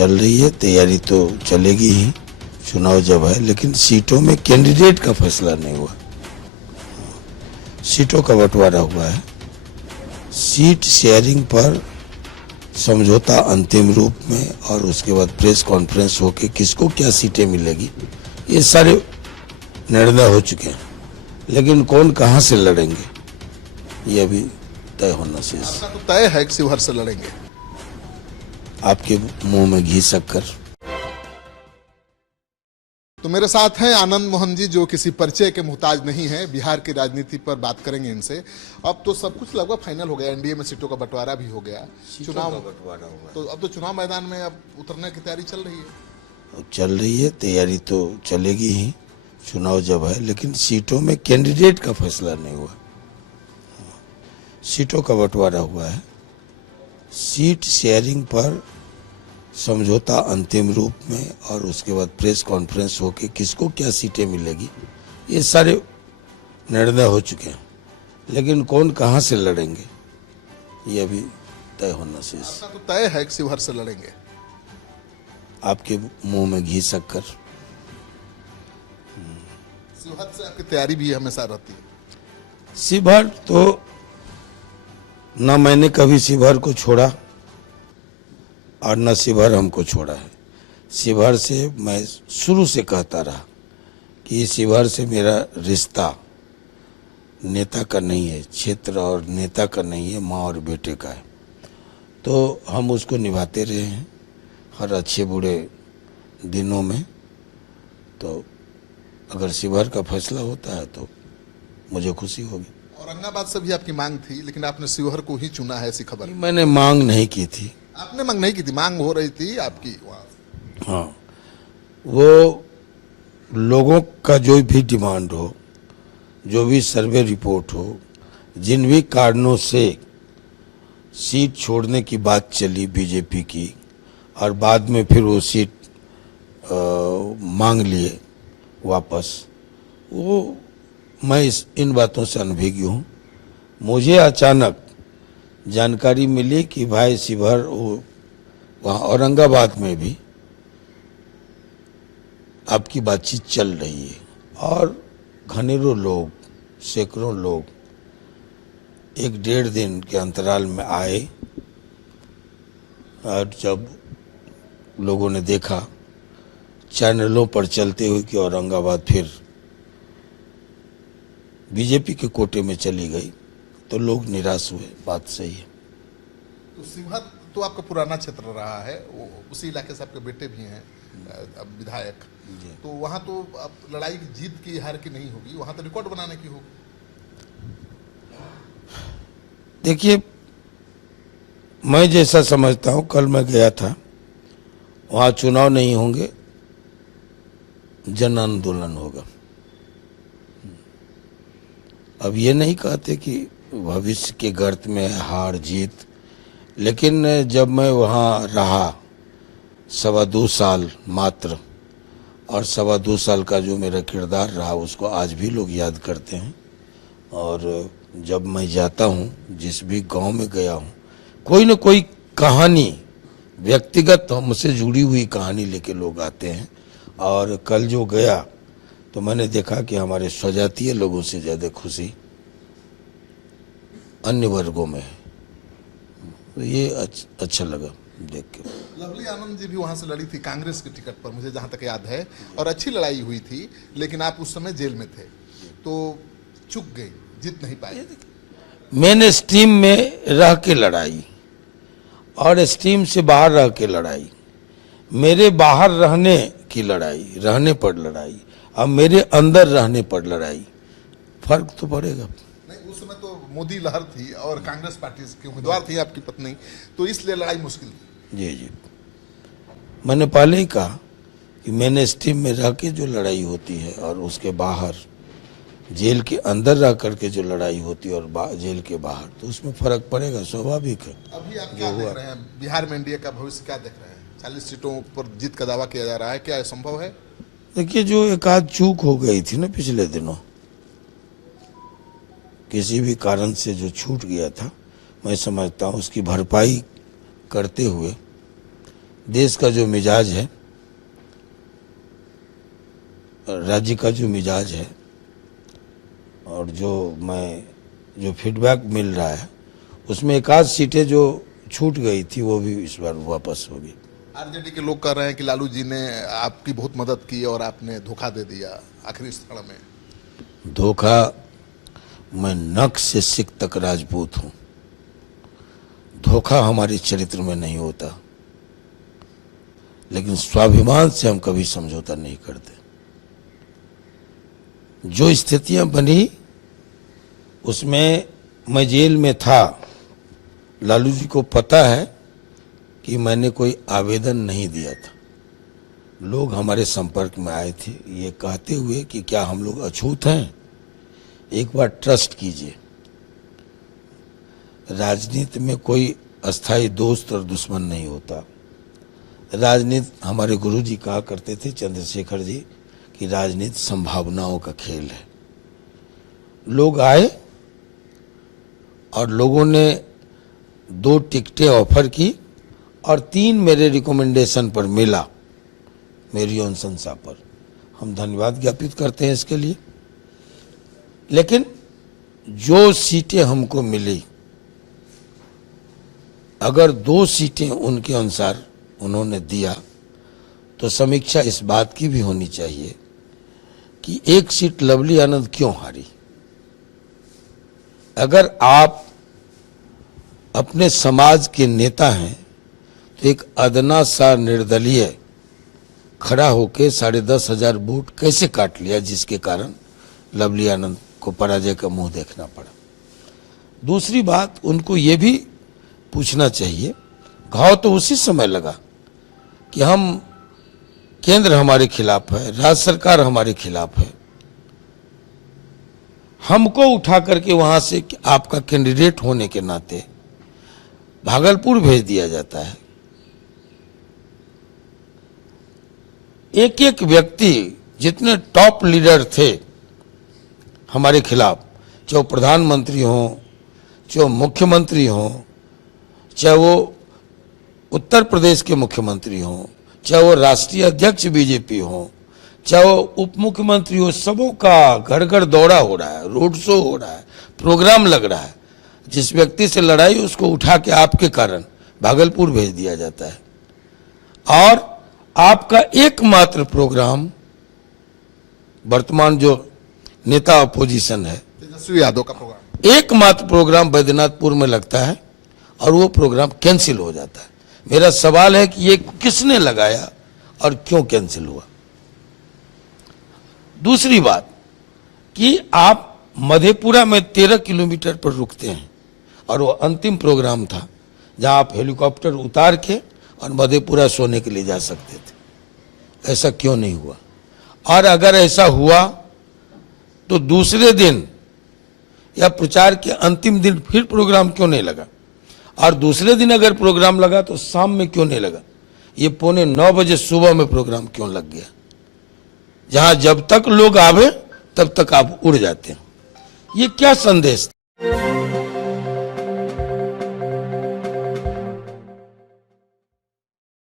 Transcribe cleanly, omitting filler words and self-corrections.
चल रही है, तैयारी तो चलेगी ही, चुनाव जब है, लेकिन सीटों में कैंडिडेट का फैसला नहीं हुआ। सीटों का बंटवारा हुआ है। सीट शेयरिंग पर समझौता अंतिम रूप में, और उसके बाद प्रेस कॉन्फ्रेंस होके किसको क्या सीटें मिलेगी, ये सारे निर्णय हो चुके हैं। लेकिन कौन कहां से लड़ेंगे ये अभी तय होना शेष। आपका तो तय है कि शिवहर से लड़ेंगे। आपके मुंह में घी शक्कर। तो मेरे साथ हैं आनंद मोहन जी, जो किसी परिचय के मुहताज नहीं है। बिहार की राजनीति पर बात करेंगे इनसे। अब तो सब कुछ लगभग फाइनल हो गया, एनडीए में सीटों का बंटवारा भी हो गया, चुनाव बंटवारा हुआ, तो अब तो चुनाव मैदान में अब उतरने की तैयारी चल रही है। चल रही है, तैयारी तो चलेगी ही, चुनाव जब है, लेकिन सीटों में कैंडिडेट का फैसला नहीं हुआ। सीटों का बंटवारा हुआ है। सीट शेयरिंग पर समझौता अंतिम रूप में, और उसके बाद प्रेस कॉन्फ्रेंस होके किसको क्या सीटें मिलेगी, ये सारे निर्णय हो चुके हैं। लेकिन कौन कहां से लड़ेंगे ये अभी तय होना शेष। आपका तो तय है कि शिवहर से लड़ेंगे। आपके मुंह में घी शक्कर। शिवहर से आपकी तैयारी भी हमेशा रहती है। शिवहर तो न मैंने कभी शिवहर को छोड़ा और न शिवहर हमको छोड़ा है। शिवहर से मैं शुरू से कहता रहा कि शिवहर से मेरा रिश्ता नेता का नहीं है, क्षेत्र और नेता का नहीं है, माँ और बेटे का है। तो हम उसको निभाते रहे हैं हर अच्छे बुरे दिनों में। तो अगर शिवहर का फैसला होता है तो मुझे खुशी होगी। औरंगाबाद से भी आपकी मांग थी, लेकिन आपने शिवहर को ही चुना है, ऐसी खबर। मैंने मांग नहीं की थी। आपने मांग नहीं की थी, मांग हो रही थी आपकी वहां। हाँ, वो लोगों का जो भी डिमांड हो, जो भी सर्वे रिपोर्ट हो, जिन भी कारणों से सीट छोड़ने की बात चली बीजेपी की, और बाद में फिर वो सीट मांग लिए वापस, वो मैं इन बातों से अनभिज्ञ हूँ। मुझे अचानक जानकारी मिली कि भाई शिवहर, वहाँ औरंगाबाद में भी आपकी बातचीत चल रही है, और घनेरों लोग, सैकड़ों लोग एक डेढ़ दिन के अंतराल में आए, और जब लोगों ने देखा चैनलों पर चलते हुए कि औरंगाबाद फिर बीजेपी के कोटे में चली गई, तो लोग निराश हुए। बात सही है। तो शिवहर तो आपका पुराना क्षेत्र रहा है, वो उसी इलाके से आपके बेटे भी हैं अब विधायक। तो वहाँ तो अब लड़ाई जीत की हार की नहीं होगी, वहाँ तो रिकॉर्ड बनाने की होगी। देखिए, मैं जैसा समझता हूँ, कल मैं गया था, वहाँ चुनाव नहीं होंगे, जन आंदोलन होगा। अब ये नहीं कहते कि भविष्य के गर्त में हार जीत, लेकिन जब मैं वहाँ रहा 2.25 साल मात्र, और 2.25 साल का जो मेरा किरदार रहा उसको आज भी लोग याद करते हैं। और जब मैं जाता हूँ, जिस भी गांव में गया हूँ, कोई न कोई कहानी, व्यक्तिगत हमसे जुड़ी हुई कहानी लेके लोग आते हैं। और कल जो गया तो मैंने देखा कि हमारे स्वजातीय लोगों से ज़्यादा खुशी अन्य वर्गों में है। तो ये अच्छा लगा देख के। लवली आनंद जी भी वहाँ से लड़ी थी कांग्रेस के टिकट पर, मुझे जहाँ तक याद है, और अच्छी लड़ाई हुई थी, लेकिन आप उस समय जेल में थे, तो चूक गई, जीत नहीं पाए। मैंने स्ट्रीम में रह के लड़ाई और स्ट्रीम से बाहर रह के लड़ाई। मेरे बाहर रहने की लड़ाई, रहने पर लड़ाई, अब मेरे अंदर रहने पर लड़ाई, फर्क तो पड़ेगा। नहीं, उस समय तो मोदी लहर थी और कांग्रेस पार्टी की उम्मीदवार थी आपकी पत्नी, तो इसलिए लड़ाई मुश्किल थी। जी जी, मैंने पहले ही कहा कि मैंने स्ट्रीम में रह के जो लड़ाई होती है, और उसके बाहर जेल के अंदर रह करके जो लड़ाई होती है, और जेल के बाहर, तो उसमें फर्क पड़ेगा, स्वाभाविक है। अभी आप क्या देख रहे हैं बिहार में एनडीए का भविष्य, क्या देख रहे हैं? 40 सीटों पर जीत का दावा किया जा रहा है, क्या यह संभव है? देखिए, जो एक आध चूक हो गई थी ना पिछले दिनों, किसी भी कारण से जो छूट गया था, मैं समझता हूँ उसकी भरपाई करते हुए देश का जो मिजाज है, राज्य का जो मिजाज है, और जो फीडबैक मिल रहा है, उसमें एक आध सीटें जो छूट गई थी वो भी इस बार वापस होगी। आरजेडी के लोग कह रहे हैं कि लालू जी ने आपकी बहुत मदद की और आपने धोखा दे दिया आखिरी क्षण में। धोखा, मैं नख से सिख तक राजपूत हूं। धोखा हमारे चरित्र में नहीं होता, लेकिन स्वाभिमान से हम कभी समझौता नहीं करते। जो स्थितियां बनी उसमें मैं जेल में था। लालू जी को पता है कि मैंने कोई आवेदन नहीं दिया था। लोग हमारे संपर्क में आए थे ये कहते हुए कि क्या हम लोग अछूत हैं, एक बार ट्रस्ट कीजिए। राजनीति में कोई अस्थाई दोस्त और दुश्मन नहीं होता। राजनीति, हमारे गुरुजी कहा करते थे, चंद्रशेखर जी, कि राजनीति संभावनाओं का खेल है। लोग आए और लोगों ने 2 टिकटें ऑफर की और 3 मेरे रिकमेंडेशन पर मिला, मेरी अनुशंसा पर। हम धन्यवाद ज्ञापित करते हैं इसके लिए। लेकिन जो सीटें हमको मिली, अगर 2 सीटें उनके अनुसार उन्होंने दिया, तो समीक्षा इस बात की भी होनी चाहिए कि 1 सीट लवली आनंद क्यों हारी। अगर आप अपने समाज के नेता हैं तो एक अदना सा निर्दलीय खड़ा होकर 10,500 वोट कैसे काट लिया, जिसके कारण लवली आनंद को पराजय का मुंह देखना पड़ा। दूसरी बात, उनको ये भी पूछना चाहिए, घाव तो उसी समय लगा कि हम केंद्र हमारे खिलाफ है, राज्य सरकार हमारे खिलाफ है, हमको उठा करके वहां से आपका कैंडिडेट होने के नाते भागलपुर भेज दिया जाता है। एक एक व्यक्ति, जितने टॉप लीडर थे हमारे खिलाफ, चाहे वो प्रधानमंत्री हों, चाहे वो मुख्यमंत्री हों, चाहे वो उत्तर प्रदेश के मुख्यमंत्री हों, चाहे वो राष्ट्रीय अध्यक्ष बीजेपी हों, चाहे वो उप मुख्यमंत्री हो, सबों का घर घर दौरा हो रहा है, रोड शो हो रहा है, प्रोग्राम लग रहा है। जिस व्यक्ति से लड़ाई, उसको उठा के आपके कारण भागलपुर भेज दिया जाता है। और आपका एकमात्र प्रोग्राम, वर्तमान जो नेता अपोजिशन है तेजस्वी यादव का प्रोग्राम, एकमात्र प्रोग्राम बैद्यनाथपुर में लगता है और वो प्रोग्राम कैंसिल हो जाता है। मेरा सवाल है कि ये किसने लगाया और क्यों कैंसिल हुआ। दूसरी बात कि आप मधेपुरा में 13 किलोमीटर पर रुकते हैं और वो अंतिम प्रोग्राम था जहां आप हेलीकॉप्टर उतार के और मधेपुरा सोने के लिए जा सकते थे। ऐसा क्यों नहीं हुआ? और अगर ऐसा हुआ तो दूसरे दिन या प्रचार के अंतिम दिन फिर प्रोग्राम क्यों नहीं लगा? और दूसरे दिन अगर प्रोग्राम लगा तो शाम में क्यों नहीं लगा? ये 8:45 बजे सुबह में प्रोग्राम क्यों लग गया, जहां जब तक लोग आवे तब तक आप उड़ जाते हैं? ये क्या संदेश?